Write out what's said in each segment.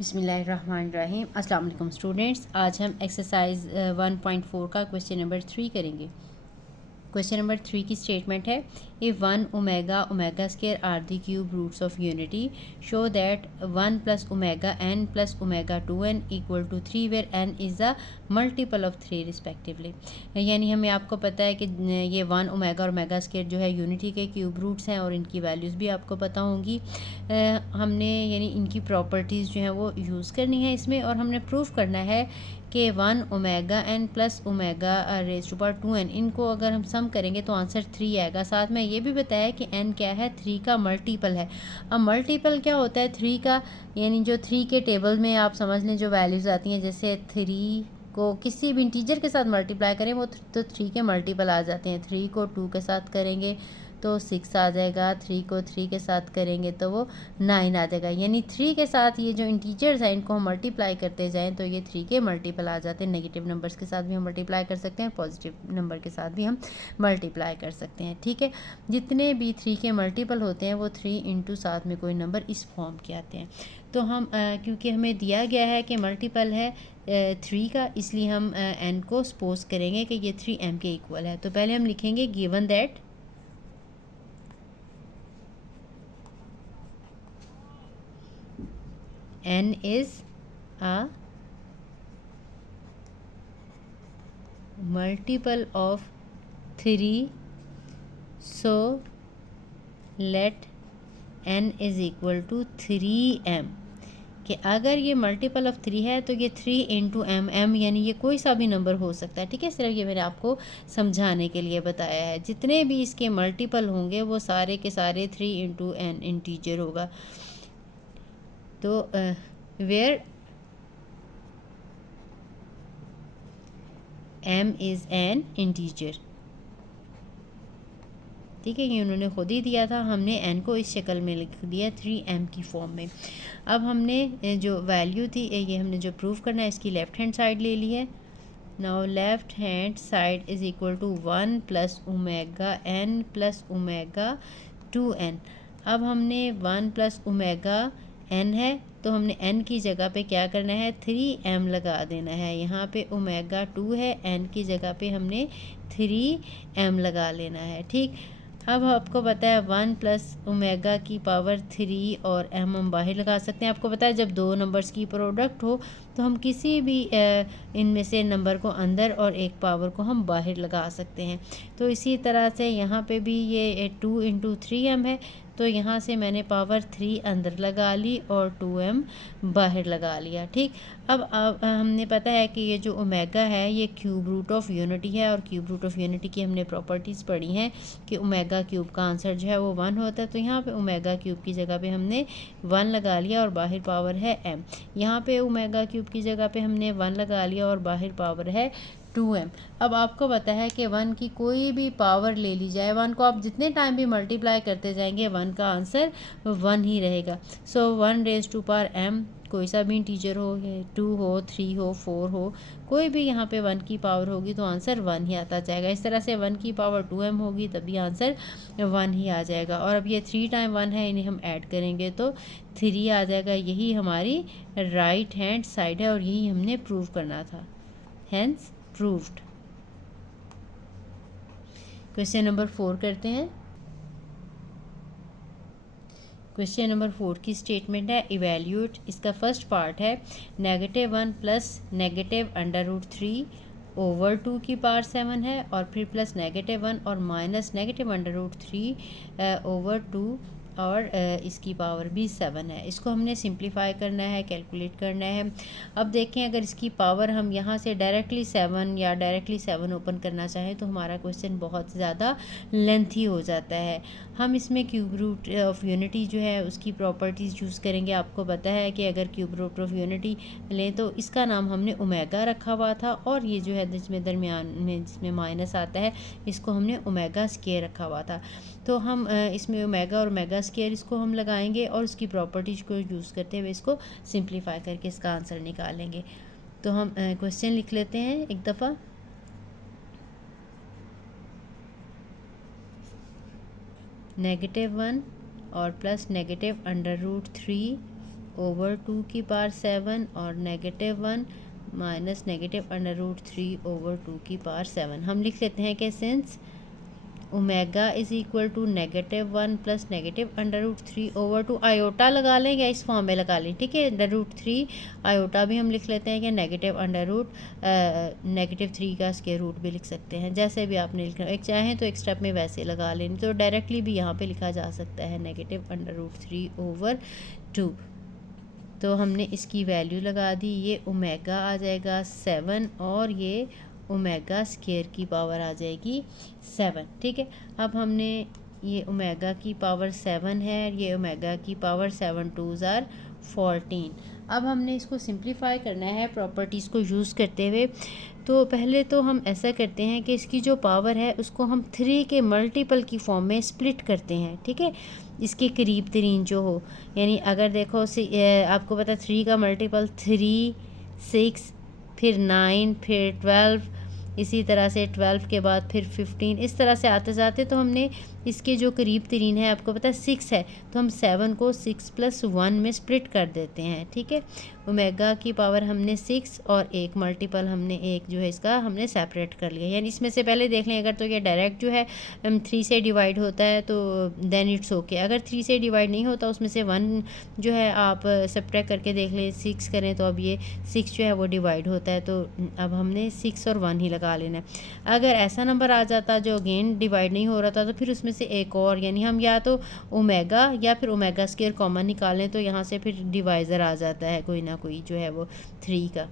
बिस्मिल्लाहिर्रहमानिर्रहीम। अस्सलाम वालेकुम स्टूडेंट्स, आज हम एक्सरसाइज 1.4 का क्वेश्चन नंबर 3 करेंगे। क्वेश्चन नंबर 3 की स्टेटमेंट है, if 1 omega omega square are the cube roots of unity show that 1 plus omega n plus omega 2n equal to 3 where n is the multiple of 3 respectively. यानी हमें आपको पता है कि ये 1 ओमेगा और ओमेगा स्क्वायर जो है यूनिटी के क्यूब रूट्स हैं और इनकी वैल्यूज़ भी आपको पता होंगी। हमने यानी इनकी प्रॉपर्टीज़ जो हैं वो यूज़ करनी है इसमें, और हमने प्रूफ करना है कि 1 omega n plus omega raise to power 2n, इनको अगर हम सम करेंगे तो आंसर 3 आएगा। साथ में ये भी बताया कि n क्या है, 3 का मल्टीपल है। अब मल्टीपल क्या होता है 3 का, यानी जो 3 के टेबल में आप समझ लें जो वैल्यूज़ आती हैं, जैसे 3 को किसी भी इंटीजर के साथ मल्टीप्लाई करें वो तो 3 के मल्टीपल आ जाते हैं। 3 को 2 के साथ करेंगे तो 6 आ जाएगा, 3 को 3 के साथ करेंगे तो वो 9 आ जाएगा। यानी 3 के साथ ये जो इंटीजर्स हैं इनको हम मल्टीप्लाई करते जाएं तो ये 3 के मल्टीपल आ जाते हैं। नेगेटिव नंबर्स के साथ भी हम मल्टीप्लाई कर सकते हैं, पॉजिटिव नंबर के साथ भी हम मल्टीप्लाई कर सकते हैं। ठीक है, जितने भी 3 के मल्टीपल होते हैं वो 3 इंटू साथ में कोई नंबर इस फॉर्म के आते हैं। तो हम क्योंकि हमें दिया गया है कि मल्टीपल है 3 का, इसलिए हम n को सपोज करेंगे कि ये 3m के इक्वल है। तो पहले हम लिखेंगे given that n is a multiple of 3, so let n is equal to 3m। कि अगर ये मल्टीपल ऑफ 3 है तो ये 3 इंटू m यानी ये कोई सा भी नंबर हो सकता है। ठीक है, सिर्फ ये मैंने आपको समझाने के लिए बताया है। जितने भी इसके मल्टीपल होंगे वो सारे के सारे 3 इंटू n इंटीजर होगा। तो where m is an integer. ठीक है, ये उन्होंने खुद ही दिया था, हमने n को इस शक्ल में लिख दिया 3m की फॉर्म में। अब हमने जो वैल्यू थी ये हमने जो प्रूव करना है इसकी लेफ़्ट हैंड साइड ले ली है। Now left hand side is equal to 1 plus omega n plus omega 2n। अब हमने 1 प्लस ओमेगा n है तो हमने n की जगह पे क्या करना है, 3m लगा देना है। यहाँ पे ओमेगा 2 है, n की जगह पे हमने 3m लगा लेना है। ठीक, अब आपको पता है 1 प्लस ओमेगा की पावर 3 और m हम बाहर लगा सकते हैं। आपको पता है जब दो नंबर्स की प्रोडक्ट हो तो हम किसी भी इनमें से नंबर को अंदर और एक पावर को हम बाहर लगा सकते हैं। तो इसी तरह से यहाँ पे भी ये 2 इंटू 3m है, तो यहाँ से मैंने पावर 3 अंदर लगा ली और 2m बाहर लगा लिया। ठीक, अब हमने पता है कि ये जो ओमेगा है ये क्यूब रूट ऑफ यूनिटी है, और क्यूब रूट ऑफ यूनिटी की हमने प्रॉपर्टीज़ पढ़ी हैं कि ओमेगा क्यूब का आंसर जो है वो 1 होता है। तो यहाँ पे ओमेगा क्यूब की जगह पे हमने 1 लगा लिया और बाहर पावर है m। यहाँ पे ओमेगा क्यूब की जगह पे हमने 1 लगा लिया और बाहर पावर है 2m। अब आपको पता है कि 1 की कोई भी पावर ले ली जाए, 1 को आप जितने टाइम भी मल्टीप्लाई करते जाएंगे 1 का आंसर 1 ही रहेगा। सो 1 रेज टू पावर m, कोई सा भी इंटीजर हो, 2 हो, 3 हो, 4 हो, कोई भी यहाँ पे 1 की पावर होगी तो आंसर 1 ही आता जाएगा। इस तरह से 1 की पावर 2m होगी तभी आंसर 1 ही आ जाएगा। और अब ये 3 टाइम 1 है, इन्हें हम ऐड करेंगे तो 3 आ जाएगा। यही हमारी राइट हैंड साइड है और यही हमने प्रूव करना था, हैंस प्रूव्ड। क्वेश्चन नंबर 4 करते हैं। क्वेश्चन नंबर 4 की स्टेटमेंट है, इवैल्यूएट। इसका फर्स्ट पार्ट है -1 प्लस -√3 ओवर 2 की पावर 7 है, और फिर प्लस -1 और माइनस -√3 ओवर 2 और इसकी पावर भी 7 है। इसको हमने सिंप्लीफाई करना है, कैलकुलेट करना है। अब देखें, अगर इसकी पावर हम यहाँ से डायरेक्टली 7 या डायरेक्टली 7 ओपन करना चाहें तो हमारा क्वेश्चन बहुत ज़्यादा लेंथी हो जाता है। हम इसमें क्यूब रूट ऑफ यूनिटी जो है उसकी प्रॉपर्टीज़ यूज़ करेंगे। आपको पता है कि अगर क्यूब रूट ऑफ यूनिटी लें तो इसका नाम हमने ओमेगा रखा हुआ था, और ये जो है जिसमें दरमियान में जिसमें माइनस आता है इसको हमने ओमेगा स्क्वायर रखा हुआ था। तो हम इसमें ओमेगा और ओमेगा स्क्वायर इसको हम लगाएंगे और उसकी प्रॉपर्टीज़ को यूज़ करते हुए इसको सिंप्लीफाई करके इसका आंसर निकालेंगे। तो हम क्वेश्चन लिख लेते हैं एक दफ़ा। -1 और प्लस -√3 √2 और -1 माइनस -√3/2 हम लिख लेते हैं कि since omega is equal to -1 plus -√3/2 iota लगा लें या इस फॉर्म में लगा लें, ठीक है। √3 आयोटा भी हम लिख लेते हैं कि -√3 का स्क्वायर रूट भी लिख सकते हैं, जैसे भी आपने लिखना, एक चाहें तो एक स्टेप में वैसे लगा लें, तो डायरेक्टली भी यहाँ पे लिखा जा सकता है -√3/2। तो हमने इसकी वैल्यू लगा दी, ये ओमेगा आ जाएगा 7 और ये ओमेगा स्क्वायर की पावर आ जाएगी 7, ठीक है। अब हमने ये ओमेगा की पावर 7 है, ये ओमेगा की पावर 7 2s are 14। अब हमने इसको सिंप्लीफाई करना है प्रॉपर्टीज़ को यूज़ करते हुए। तो पहले तो हम ऐसा करते हैं कि इसकी जो पावर है उसको हम 3 के मल्टीपल की फॉर्म में स्प्लिट करते हैं, ठीक है, इसके करीब तरीन जो हो। यानी अगर देखो आपको पता है 3 का मल्टीपल 3, 6, फिर 9, फिर 12, इसी तरह से 12 के बाद फिर 15, इस तरह से आते जाते तो हमने इसके जो करीब तरीन है, आपको पता है 6 है, तो हम 7 को 6 + 1 में स्प्लिट कर देते हैं, ठीक है। ओमेगा की पावर हमने 6 और एक मल्टीपल हमने एक जो है इसका हमने सेपरेट कर लिया। यानी इसमें से पहले देख लें, अगर तो ये डायरेक्ट जो है 3 से डिवाइड होता है तो देन इट्स ओके। अगर 3 से डिवाइड नहीं होता, उसमें से 1 जो है आप सब्ट्रैक्ट करके देख लें, 6 करें तो अब ये 6 जो है वो डिवाइड होता है, तो अब हमने 6 और 1 ही लगा लेना है। अगर ऐसा नंबर आ जाता जो अगेन डिवाइड नहीं हो रहा था, तो फिर उसमें से एक और, यानी हम या तो ओमेगा या फिर ओमेगा स्क्वायर कॉमन निकालें, तो यहाँ से फिर डिवाइज़र आ जाता है कोई ना कोई जो है वो 3 का।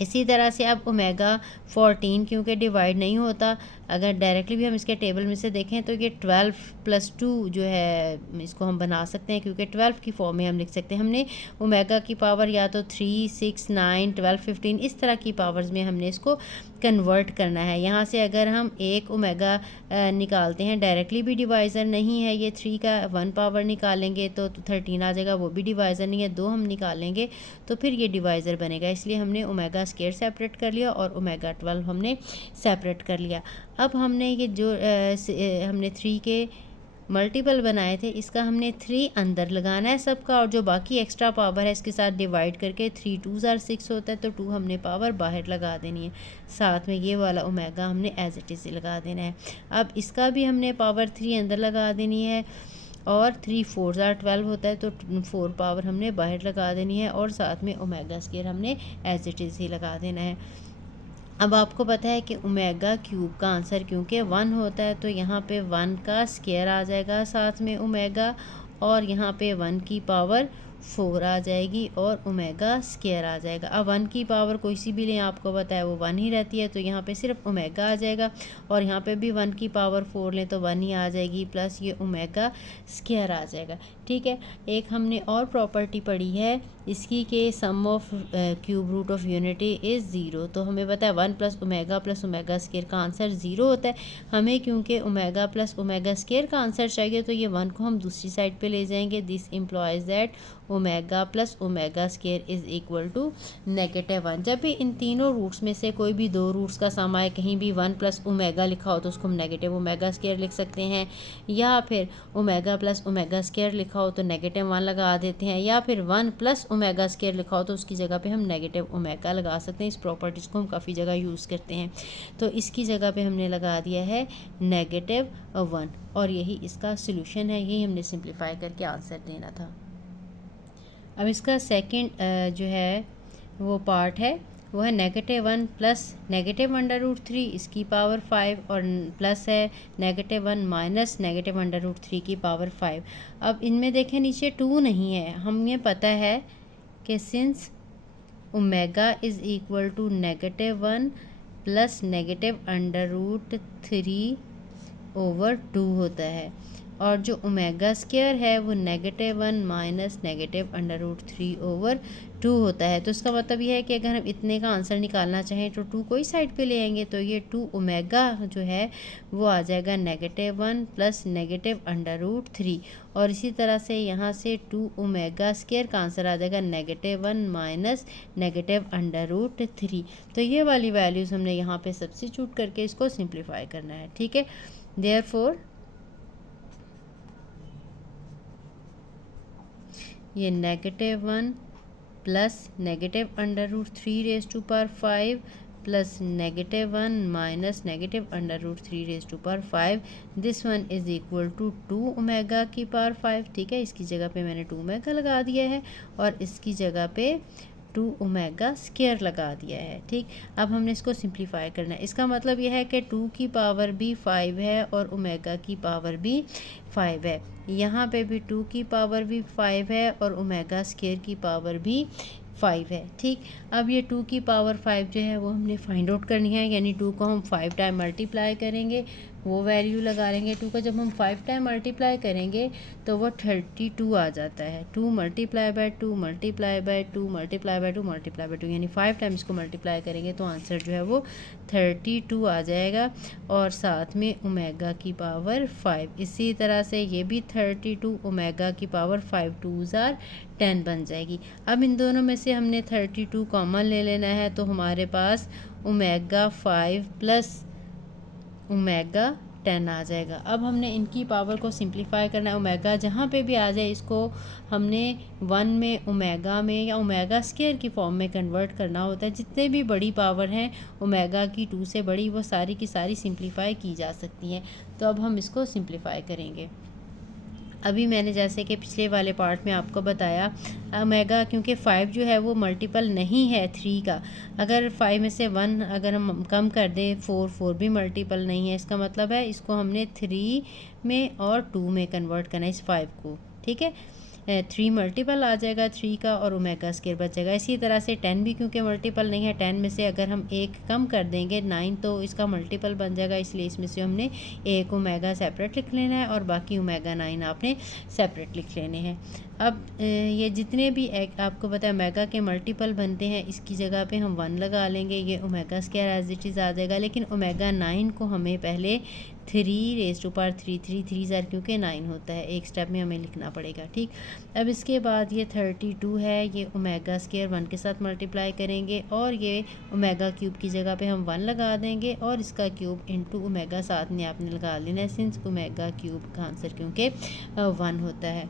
इसी तरह से अब ओमेगा 14 क्योंकि डिवाइड नहीं होता, अगर डायरेक्टली भी हम इसके टेबल में से देखें तो ये 12 + 2 जो है इसको हम बना सकते हैं, क्योंकि 12 की फॉर्म में हम लिख सकते हैं। हमने ओमेगा की पावर या तो 3, 6, 9, 12, 15 इस तरह की पावर्स में हमने इसको कन्वर्ट करना है। यहाँ से अगर हम एक ओमेगा निकालते हैं, डायरेक्टली भी डिवाइज़र नहीं है, ये 3 का 1 पावर निकालेंगे तो 13 आ जाएगा, वो भी डिवाइज़र नहीं है। 2 हम निकालेंगे तो फिर ये डिवाइज़र बनेगा, इसलिए हमने ओमेगा स्क्वायर सेपरेट कर लिया और ओमेगा 12 हमने सेपरेट कर लिया। अब हमने ये जो हमने 3 के मल्टीपल बनाए थे, इसका हमने 3 अंदर लगाना है सबका, और जो बाकी एक्स्ट्रा पावर है इसके साथ डिवाइड करके 3 2s are 6 होता है, तो 2 हमने पावर बाहर लगा देनी है। साथ में ये वाला ओमेगा हमने एज इट इज़ लगा देना है। अब इसका भी हमने पावर 3 अंदर लगा देनी है, और 3 4s are 12 होता है, तो 4 पावर हमने बाहर लगा देनी है, और साथ में ओमेगा स्क्वायर हमने एज इट इज़ ही लगा देना है। अब आपको पता है कि ओमेगा क्यूब का आंसर क्योंकि 1 होता है, तो यहाँ पे 1 का स्क्वायर आ जाएगा साथ में ओमेगा, और यहाँ पे 1 की पावर 4 आ जाएगी और ओमेगा स्क्वायर आ जाएगा। अब 1 की पावर कोई सी भी लें, आपको पता है वो 1 ही रहती है, तो यहाँ पे सिर्फ ओमेगा आ जाएगा, और यहाँ पे भी 1 की पावर 4 लें तो 1 ही आ जाएगी, प्लस ये ओमेगा स्क्वायर आ जाएगा, ठीक है। एक हमने और प्रॉपर्टी पढ़ी है इसकी के sum of cube root of unity is 0। तो हमें पता है 1 + ओमेगा स्क्वायर का आंसर 0 होता है। हमें क्योंकि ओमेगा + ओमेगा स्क्वायर का आंसर चाहिए, तो ये 1 को हम दूसरी साइड पे ले जाएंगे। This implies that omega + omega square is equal to -1। जब भी इन तीनों रूट्स में से कोई भी 2 रूट्स का सम आए, कहीं भी 1 + ओमेगा लिखा हो तो उसको हम नेगेटिव ओमेगा स्क्वायर लिख सकते हैं, या फिर ओमेगा + ओमेगा स्क्वायर लिखा हो तो -1 लगा देते हैं, या फिर 1 + ओमेगा स्क्वायर लिखा हो तो उसकी जगह पे हम नेगेटिव ओमेगा लगा सकते हैं। इस प्रॉपर्टीज़ को हम काफ़ी जगह यूज़ करते हैं, तो इसकी जगह पे हमने लगा दिया है -1, और यही इसका सोल्यूशन है, यही हमने सिंप्लीफाई करके आंसर देना था। अब इसका सेकंड जो है वो पार्ट है, वो है -1 + -√3 इसकी पावर 5, और प्लस है -1 माइनस -√3 की पावर 5। अब इनमें देखें नीचे 2 नहीं है, हमें पता है कि since omega is equal to -1 + -√3/2 होता है, और जो ओमेगा स्क्वायर है वो -1 माइनस -√3/2 होता है। तो इसका मतलब ये है कि अगर हम इतने का आंसर निकालना चाहें तो 2 कोई साइड पे ले आएंगे, तो ये 2 ओमेगा जो है वो आ जाएगा -1 + -√3, और इसी तरह से यहाँ से 2 ओमेगा स्क्वायर का आंसर आ जाएगा -1 माइनस -√3। तो ये वाली वैल्यूज़ हमने यहाँ पे सब्स्टिट्यूट करके इसको सिंप्लीफाई करना है, ठीक है। देयरफॉर ये -1 plus -√3⁵ plus -1 minus -√3⁵ this one is equal to 2 ω⁵, ठीक है। इसकी जगह पे मैंने 2 ω लगा दिया है और इसकी जगह पे 2ω² लगा दिया है, ठीक। अब हमने इसको सिंप्लीफाई करना है। इसका मतलब यह है कि 2 की पावर भी 5 है और ओमेगा की पावर भी 5 है। यहाँ पे भी 2 की पावर भी 5 है और ω² की पावर भी 5 है, ठीक। अब ये 2 की पावर 5 जो है वो हमने फाइंड आउट करनी है, यानी 2 को हम 5 टाइम मल्टीप्लाई करेंगे, वो वैल्यू लगा लेंगे। 2 को जब हम 5 टाइम मल्टीप्लाई करेंगे तो वो 32 आ जाता है। 2 multiply by 2 multiply by 2 multiply by 2 multiply by 2, यानी 5 टाइम इसको मल्टीप्लाई करेंगे तो आंसर जो है वो 32 आ जाएगा और साथ में ओमेगा की पावर 5। इसी तरह से ये भी 32 ओमेगा की पावर 5 2s आर 10 बन जाएगी। अब इन दोनों में से हमने 32 कॉमन ले लेना है तो हमारे पास ω5 प्लस ω10 आ जाएगा। अब हमने इनकी पावर को सिंप्लीफाई करना है। ओमेगा जहाँ पे भी आ जाए इसको हमने 1 में ओमेगा में या ω² की फॉर्म में कन्वर्ट करना होता है। जितने भी बड़ी पावर हैं ओमेगा की 2 से बड़ी, वो सारी की सारी सिंप्लीफाई की जा सकती हैं। तो अब हम इसको सिंप्लीफाई करेंगे। अभी मैंने जैसे कि पिछले वाले पार्ट में आपको बताया, ओमेगा क्योंकि 5 जो है वो मल्टीपल नहीं है 3 का। अगर 5 में से 1 अगर हम कम कर दें, 4 भी मल्टीपल नहीं है। इसका मतलब है इसको हमने 3 में और 2 में कन्वर्ट करना है इस 5 को, ठीक है। 3 मल्टीपल आ जाएगा 3 का और ω² बच जाएगा। इसी तरह से 10 भी क्योंकि मल्टीपल नहीं है, 10 में से अगर हम 1 कम कर देंगे 9 तो इसका मल्टीपल बन जाएगा, इसलिए इसमें से हमने एक ओमेगा सेपरेट लिख लेना है और बाकी ω9 आपने सेपरेट लिख लेने हैं। अब ये जितने भी आपको पता है ओमेगा के मल्टीपल बनते हैं, इसकी जगह पे हम 1 लगा लेंगे, ये ω² एज इट इज़ आ जाएगा। लेकिन ω9 को हमें पहले 3⁵3 क्योंकि 9 होता है, एक स्टेप में हमें लिखना पड़ेगा, ठीक। अब इसके बाद ये 32 है, ये ω² 1 के साथ मल्टीप्लाई करेंगे और ये ω³ की जगह पे हम 1 लगा देंगे और इसका क्यूब इंटू ओमेगा साथ में आपने लगा लेना है, सिंस ω³ का आंसर क्योंकि 1 होता है।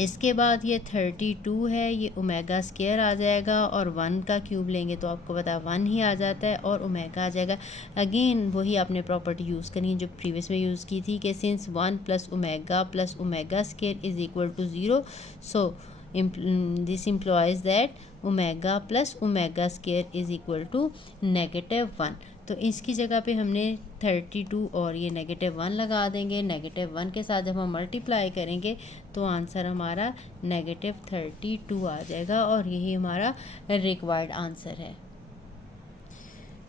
इसके बाद ये 32 है, ये ω² आ जाएगा और 1 का क्यूब लेंगे तो आपको पता है 1 ही आ जाता है और ओमेगा आ जाएगा। अगेन वही आपने प्रॉपर्टी यूज़ करनी है जो प्रीवियस में यूज़ की थी कि since 1 + ω+ω² is equal to 0, so this implies that ω + ω² is equal to -1। तो इसकी जगह पे हमने 32 और ये -1 लगा देंगे। -1 के साथ जब हम मल्टीप्लाई करेंगे तो आंसर हमारा -32 आ जाएगा और यही हमारा रिक्वायर्ड आंसर है।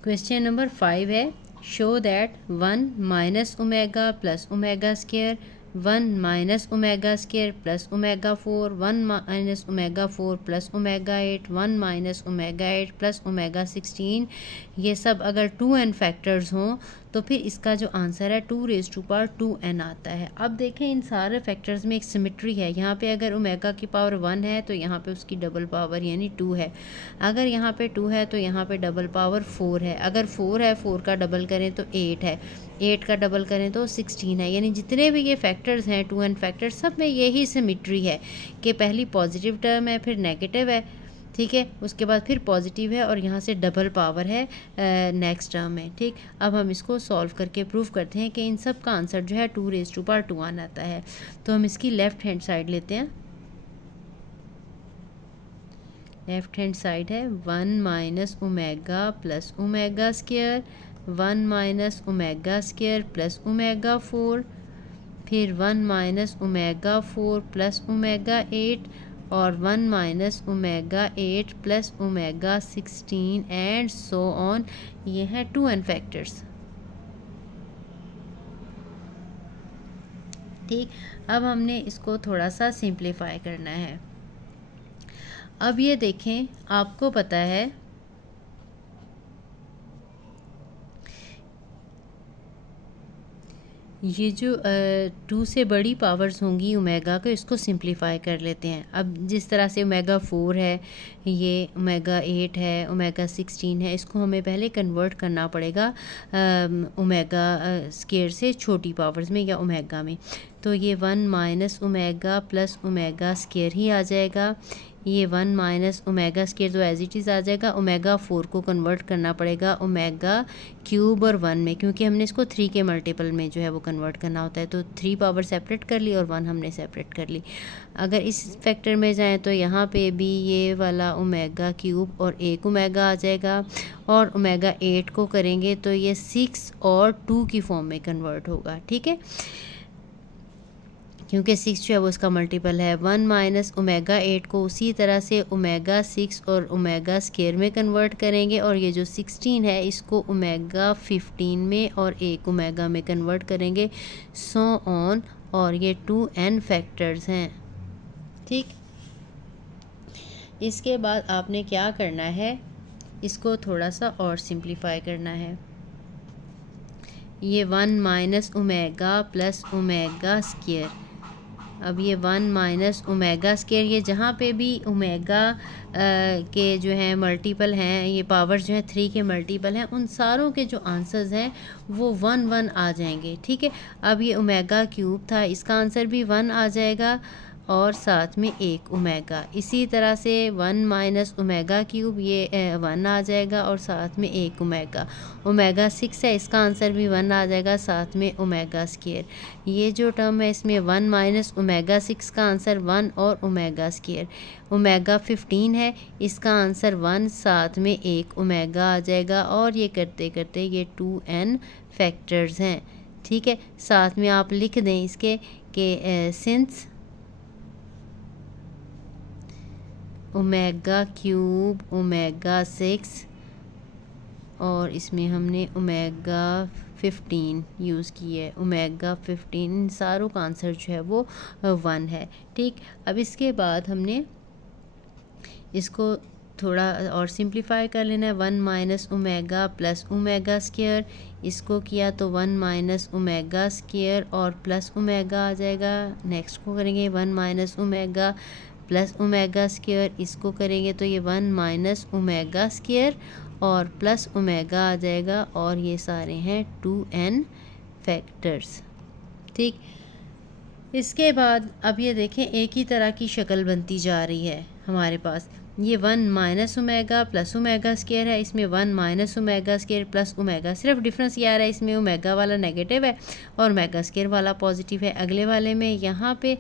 क्वेश्चन नंबर 5 है, शो दैट 1 - ω + ω² 1 - ω² + ω4 1 - ω4 + ω8 1 - ω8 + ω16, ये सब अगर 2n फैक्टर्स हों तो फिर इसका जो आंसर है 2⁻²n आता है। अब देखें इन सारे फैक्टर्स में एक सिमेट्री है। यहाँ पे अगर ओमेगा की पावर 1 है तो यहाँ पे उसकी डबल पावर यानी 2 है। अगर यहाँ पे 2 है तो यहाँ पे डबल पावर 4 है। अगर 4 है, 4 का डबल करें तो 8 है, 8 का डबल करें तो 16 है। यानी जितने भी ये फैक्टर्स हैं 2n फैक्टर्स, सब में यही सिमेट्री है कि पहली पॉजिटिव टर्म है, फिर नेगेटिव है, ठीक है, उसके बाद फिर पॉजिटिव है और यहाँ से डबल पावर है नेक्स्ट टर्म में, ठीक। अब हम इसको सॉल्व करके प्रूव करते हैं कि इन सब का आंसर जो है 2⁻² आता है। तो हम इसकी लेफ़्ट हैंड साइड लेते हैं। लेफ़्ट हैंड साइड है 1 - ω + ω², 1 - ω² + ω4, फिर 1 - ω4 + ω8 और 1 - ω8 + ω16 एंड सो ऑन। ये हैं 2n फैक्टर्स, ठीक। अब हमने इसको थोड़ा सा सिंप्लीफाई करना है। अब ये देखें, आपको पता है ये जो 2 से बड़ी पावर्स होंगी ओमेगा को, इसको सिंप्लीफाई कर लेते हैं। अब जिस तरह से ओमेगा 4 है, ये ओमेगा 8 है, ओमेगा 16 है, इसको हमें पहले कन्वर्ट करना पड़ेगा ओमेगा स्केयर से छोटी पावर्स में या ओमेगा में। तो ये 1 minus omega plus omega square ही आ जाएगा। ये 1 माइनस ओमेगा स्केयर तो एज इट इज़ आ जाएगा। ओमेगा 4 को कन्वर्ट करना पड़ेगा ओमेगा क्यूब और 1 में, क्योंकि हमने इसको 3 के मल्टीपल में जो है वो कन्वर्ट करना होता है। तो 3 पावर सेपरेट कर ली और 1 हमने सेपरेट कर ली। अगर इस फैक्टर में जाएँ तो यहाँ पे भी ये वाला ओमेगा क्यूब और 1 ओमेगा आ जाएगा, और ओमेगा 8 को करेंगे तो ये 6 और 2 की फॉर्म में कन्वर्ट होगा। ठीक है, क्योंकि 6 जो है वो उसका मल्टीपल है। 1 माइनस ओमेगा 8 को उसी तरह से ओमेगा 6 और ओमेगा स्केयर में कन्वर्ट करेंगे, और ये जो 16 है इसको ओमेगा 15 में और 1 ओमेगा में कन्वर्ट करेंगे, सो ऑन, और ये 2n फैक्टर्स हैं। ठीक, इसके बाद आपने क्या करना है, इसको थोड़ा सा और सिंप्लीफाई करना है। ये 1 minus omega plus omega square, अब ये 1 माइनस ओमेगा स्केयर, ये जहाँ पे भी ओमेगा के जो हैं मल्टीपल हैं, ये पावर जो है 3 के मल्टीपल हैं, उन सारों के जो आंसर्स हैं वो 1 1 आ जाएंगे। ठीक है, अब ये ओमेगा क्यूब था, इसका आंसर भी 1 आ जाएगा, और साथ में 1 ओमेगा। इसी तरह से 1 माइनस ओमेगा क्यूब, ये 1 आ जाएगा, और साथ में 1 ओमेगा। ओमेगा 6 है, इसका आंसर भी 1 आ जाएगा, साथ में ओमेगा स्केयर। ये जो टर्म है इसमें 1 माइनस ओमेगा 6 का आंसर 1 और ओमेगा स्केयर। ओमेगा 15 है, इसका आंसर 1, साथ में 1 ओमेगा आ जाएगा, और ये करते करते ये 2n फैक्टर्स हैं। ठीक है, साथ में आप लिख दें इसके कि सिंस ओमेगा क्यूब ओमेगा 6, और इसमें हमने ओमेगा 15 यूज़ की है, ओमेगा 15, सारों का आंसर जो है वो 1 है। ठीक, अब इसके बाद हमने इसको थोड़ा और सिंप्लीफाई कर लेना है। 1 minus omega plus omega square, इसको किया तो 1 माइनस ओमेगा स्केयर और प्लस ओमेगा आ जाएगा। नेक्स्ट को करेंगे 1 minus omega plus omega square, इसको करेंगे तो ये 1 माइनस ओमेगा स्केयर और प्लस ओमेगा आ जाएगा, और ये सारे हैं 2n फैक्टर्स। ठीक, इसके बाद अब ये देखें एक ही तरह की शक्ल बनती जा रही है हमारे पास। ये 1 minus omega plus omega square है, इसमें 1 minus omega square plus omega, सिर्फ डिफरेंस ये आ रहा है, इसमें ओमेगा वाला नेगेटिव है और ओमेगा स्केयर वाला पॉजिटिव है। अगले वाले में यहाँ पे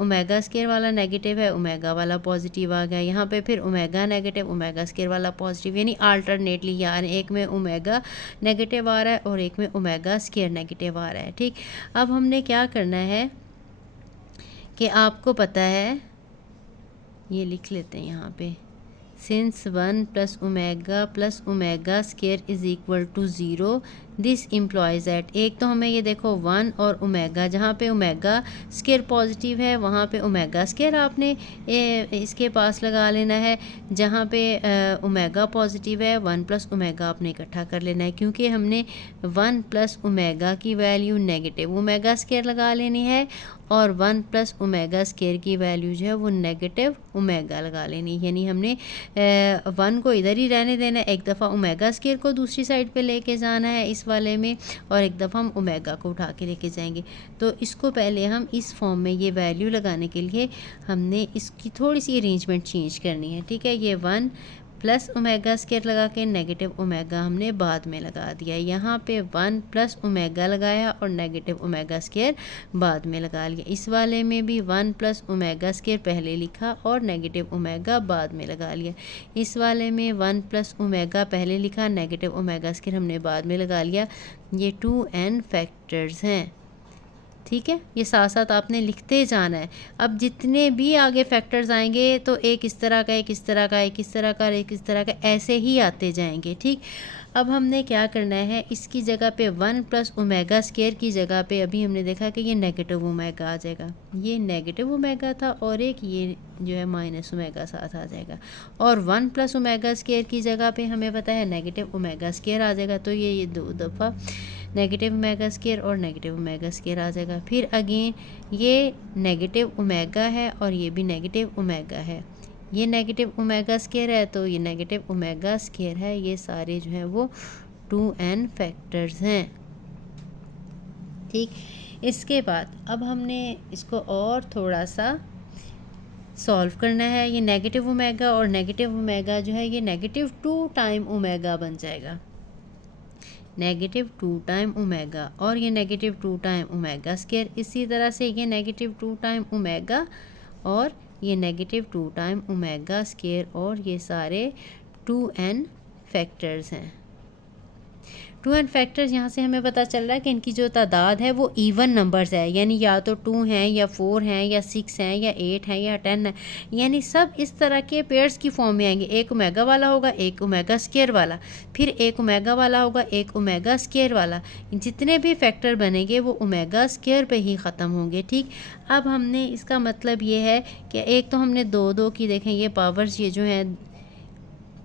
ओमेगा स्केयर वाला नेगेटिव है, ओमेगा वाला पॉजिटिव आ गया। यहाँ पे फिर ओमेगा नेगेटिव, ओमेगा स्केयर वाला पॉजिटिव, यानी अल्टरनेटली, यानी एक में ओमेगा नेगेटिव आ रहा है और एक में ओमेगा स्केयर नेगेटिव आ रहा है। ठीक, अब हमने क्या करना है कि आपको पता है, ये लिख लेते हैं यहाँ पे, since 1 plus omega square is equal to 0, this implies at, एक तो हमें ये देखो 1 और ओमेगा, जहाँ पे ओमेगा स्केयर पॉजिटिव है वहाँ पे ओमेगा स्केयर आपने इसके पास लगा लेना है, जहाँ पे ओमेगा पॉजिटिव है 1 प्लस ओमेगा आपने इकट्ठा कर लेना है, क्योंकि हमने 1 प्लस ओमेगा की वैल्यू नेगेटिव ओमेगा स्केयर लगा लेनी है, और 1 प्लस ओमेगा स्केयर की वैल्यू जो है वो नेगेटिव ओमेगा लगा लेनी, यानी हमने 1 को इधर ही रहने देना है, एक दफ़ा ओमेगा स्केयर को दूसरी साइड पे लेके जाना है इस वाले में, और एक दफ़ा हम ओमेगा को उठा के लेके जाएंगे। तो इसको पहले हम इस फॉर्म में ये वैल्यू लगाने के लिए हमने इसकी थोड़ी सी अरेंजमेंट चेंज करनी है। ठीक है, ये 1 प्लस ओमेगा स्केयर लगा के नेगेटिव ओमेगा हमने बाद में लगा दिया, यहाँ पे 1 प्लस ओमेगा लगाया और नेगेटिव ओमेगा स्केयर बाद में लगा लिया। इस वाले में भी 1 प्लस ओमेगा स्केयर पहले लिखा और नेगेटिव ओमेगा बाद में लगा लिया। इस वाले में 1 प्लस ओमेगा पहले लिखा, नेगेटिव ओमेगा स्केयर हमने बाद में लगा लिया। ये 2n फैक्टर्स हैं। ठीक है, ये साथ साथ आपने लिखते जाना है। अब जितने भी आगे फैक्टर्स आएंगे तो एक इस तरह का, एक इस तरह का, एक इस तरह का, एक इस तरह का, ऐसे ही आते जाएंगे। ठीक, अब हमने क्या करना है, इसकी जगह पे 1 प्लस ओमेगा स्केयर की जगह पे अभी हमने देखा कि ये नेगेटिव ओमेगा आ जाएगा, ये नेगेटिव ओमेगा था, और एक ये जो है माइनस ओमेगा साथ आ जाएगा, और 1 प्लस ओमेगा स्केयर की जगह पे हमें पता है नेगेटिव ओमेगा स्केयर आ जाएगा, तो ये 2 दफ़ा नेगेटिव ओमेगा स्केयर और नेगेटिव ओमेगा स्केयर आ जाएगा। फिर अगेन ये नेगेटिव ओमेगा है और ये भी नेगेटिव ओमेगा है, ये नेगेटिव ओमेगा स्केयर है तो ये नेगेटिव ओमेगा स्केयर है। ये सारे जो हैं वो 2n फैक्टर्स हैं। ठीक, इसके बाद अब हमने इसको और थोड़ा सा सॉल्व करना है। ये नेगेटिव ओमेगा और नेगेटिव ओमेगा जो है ये नेगेटिव 2 टाइम ओमेगा बन जाएगा, नेगेटिव 2 टाइम ओमेगा, और ये नेगेटिव 2 टाइम ओमेगा स्केयर। इसी तरह से ये नेगेटिव 2 टाइम ओमेगा और ये नेगेटिव 2 टाइम ओमेगा स्केयर, और ये सारे 2n फैक्टर्स हैं। 2n फैक्टर्स यहाँ से हमें पता चल रहा है कि इनकी जो तादाद है वो इवन नंबर्स है, यानी या तो 2 हैं या 4 हैं या 6 हैं या 8 हैं या 10 है, यानी सब इस तरह के पेयर्स की फॉर्म में आएंगे। एक ओमेगा वाला होगा, एक ओमेगा स्केयर वाला, फिर एक ओमेगा वाला होगा, एक ओमेगा स्केयर वाला। जितने भी फैक्टर बनेंगे वो ओमेगा स्केयर पे ही ख़त्म होंगे। ठीक, अब हमने इसका मतलब ये है कि एक तो हमने 2 की देखें ये पावर्स, ये जो हैं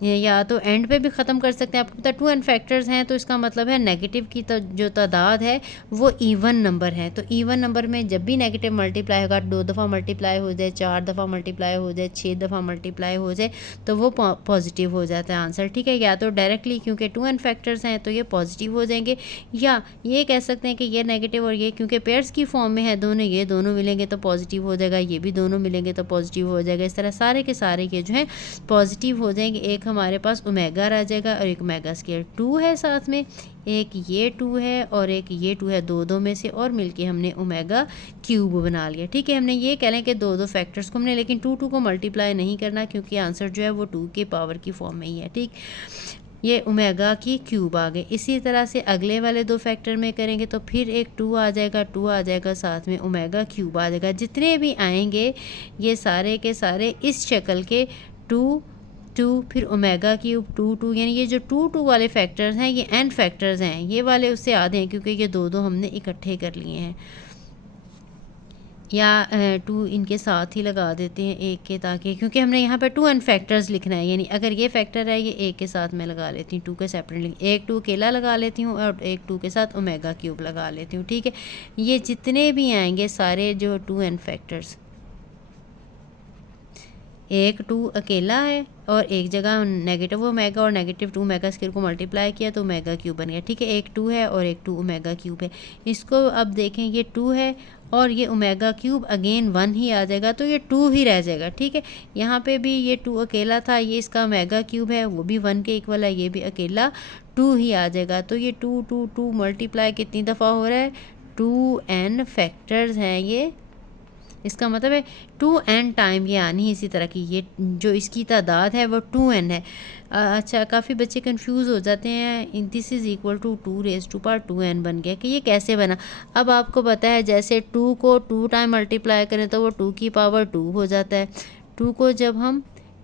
या तो एंड पे भी ख़त्म कर सकते हैं। आपको पता है 2n फैक्टर्स हैं तो इसका मतलब है नेगेटिव की जो तादाद है वो इवन नंबर है। तो इवन नंबर में जब भी नेगेटिव मल्टीप्लाई होगा, 2 दफ़ा मल्टीप्लाई हो जाए, 4 दफ़ा मल्टीप्लाई हो जाए, 6 दफ़ा मल्टीप्लाई हो जाए तो वो पॉजिटिव हो जाता है आंसर। ठीक है, या तो डायरेक्टली क्योंकि 2n फैक्टर्स हैं तो ये पॉजिटिव हो जाएंगे, या ये कह सकते हैं कि ये नेगेटिव और ये क्योंकि पेयर्स की फॉर्म में है दोनों, ये दोनों मिलेंगे तो पॉजिटिव हो जाएगा, ये भी दोनों मिलेंगे तो पॉजिटिव हो जाएगा। इस तरह सारे के सारे ये जो हैं पॉजिटिव हो जाएंगे। एक हमारे पास ओमेगा रह जाएगा और एक ओमेगा स्केयर 2 है साथ में, एक ये 2 है और एक ये 2 है, दो में से, और मिलके हमने ओमेगा क्यूब बना लिया। ठीक है, हमने ये कह लें कि 2 फैक्टर्स को हमने, लेकिन 2 को मल्टीप्लाई नहीं करना क्योंकि आंसर जो है वो 2 के पावर की फॉर्म में ही है। ठीक, ये ओमेगा की क्यूब आ गए। इसी तरह से अगले वाले 2 फैक्टर में करेंगे तो फिर एक 2 आ जाएगा, साथ में ओमेगा क्यूब आ जाएगा। जितने भी आएंगे ये सारे के सारे इस शक्ल के 2 फिर ओमेगा क्यूब 2 यानी ये जो 2 वाले फैक्टर्स हैं ये n फैक्टर्स हैं। ये वाले उससे आधे हैं क्योंकि ये 2 हमने इकट्ठे कर लिए हैं, या 2 इनके साथ ही लगा देते हैं एक के, ताकि क्योंकि हमने यहाँ पे 2n फैक्टर्स लिखना है, यानी अगर ये फैक्टर है ये एक के साथ मैं लगा लेती हूँ, 2 के सेपरेटली, एक 2 अकेला लगा लेती हूँ और एक 2 के साथ ओमेगा क्यूब लगा लेती हूँ। ठीक है, ये जितने भी आएंगे सारे जो 2n फैक्टर्स, एक 2 अकेला है और एक जगह नेगेटिव ओमेगा और नेगेटिव 2 ओमेगा स्केयर को मल्टीप्लाई किया तो ओमेगा क्यूब बन गया। ठीक है, एक 2 है और एक 2 ओमेगा क्यूब है। इसको अब देखें, ये 2 है और ये ओमेगा क्यूब अगेन 1 ही आ जाएगा तो ये 2 ही रह जाएगा। ठीक है, यहाँ पे भी ये 2 अकेला था, ये इसका ओमेगा क्यूब है वो भी 1 के इक्वल है, ये भी अकेला 2 ही आ जाएगा। तो ये 2 मल्टीप्लाई कितनी दफ़ा हो रहा है, 2n फैक्टर्स हैं ये, इसका मतलब है 2n टाइम ये आनी है। इसी तरह की ये जो इसकी तादाद है वो 2n है। अच्छा, काफ़ी बच्चे कंफ्यूज हो जाते हैं, this is equal to 2 raise to power 2n बन गया कि ये कैसे बना। अब आपको पता है जैसे 2 को 2 टाइम मल्टीप्लाई करें तो वो 2 की पावर 2 हो जाता है, 2 को जब हम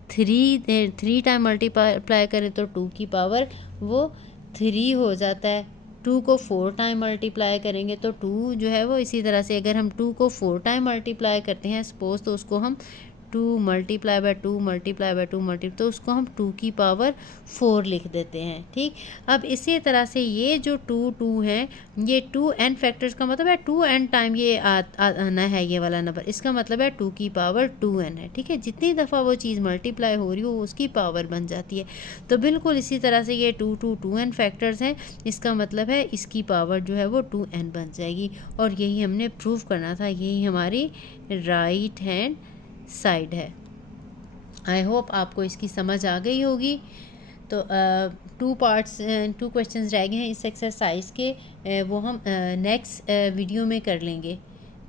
3 टाइम मल्टीप्लाई करें तो 2 की पावर वो 3 हो जाता है। 2 को 4 टाइम मल्टीप्लाई करेंगे तो 2 जो है वो, इसी तरह से अगर हम 2 को 4 टाइम मल्टीप्लाई करते हैं सपोज, तो उसको हम 2 मल्टीप्लाई बाय 2 तो उसको हम 2 की पावर 4 लिख देते हैं। ठीक, अब इसी तरह से ये जो 2 हैं ये 2n फैक्टर्स का मतलब है 2n टाइम ये आना है ये वाला नंबर, इसका मतलब है 2 की पावर 2n है। ठीक है, जितनी दफ़ा वो चीज़ मल्टीप्लाई हो रही हो उसकी पावर बन जाती है। तो बिल्कुल इसी तरह से ये 2n फैक्टर्स हैं, इसका मतलब है इसकी पावर जो है वो 2n बन जाएगी, और यही हमने प्रूव करना था, यही हमारी राइट हैंड साइड है। आई होप आपको इसकी समझ आ गई होगी। तो 2 क्वेश्चंस रह गए हैं इस एक्सरसाइज के, वो हम नेक्स्ट वीडियो में कर लेंगे।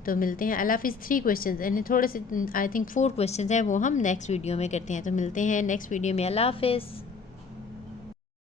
तो मिलते हैं, अल्लाह हाफिज़। 3 क्वेश्चंस यानी थोड़े से आई थिंक 4 क्वेश्चंस हैं वो हम नेक्स्ट वीडियो में करते हैं। तो मिलते हैं नेक्स्ट वीडियो में, अल्लाह हाफिज़।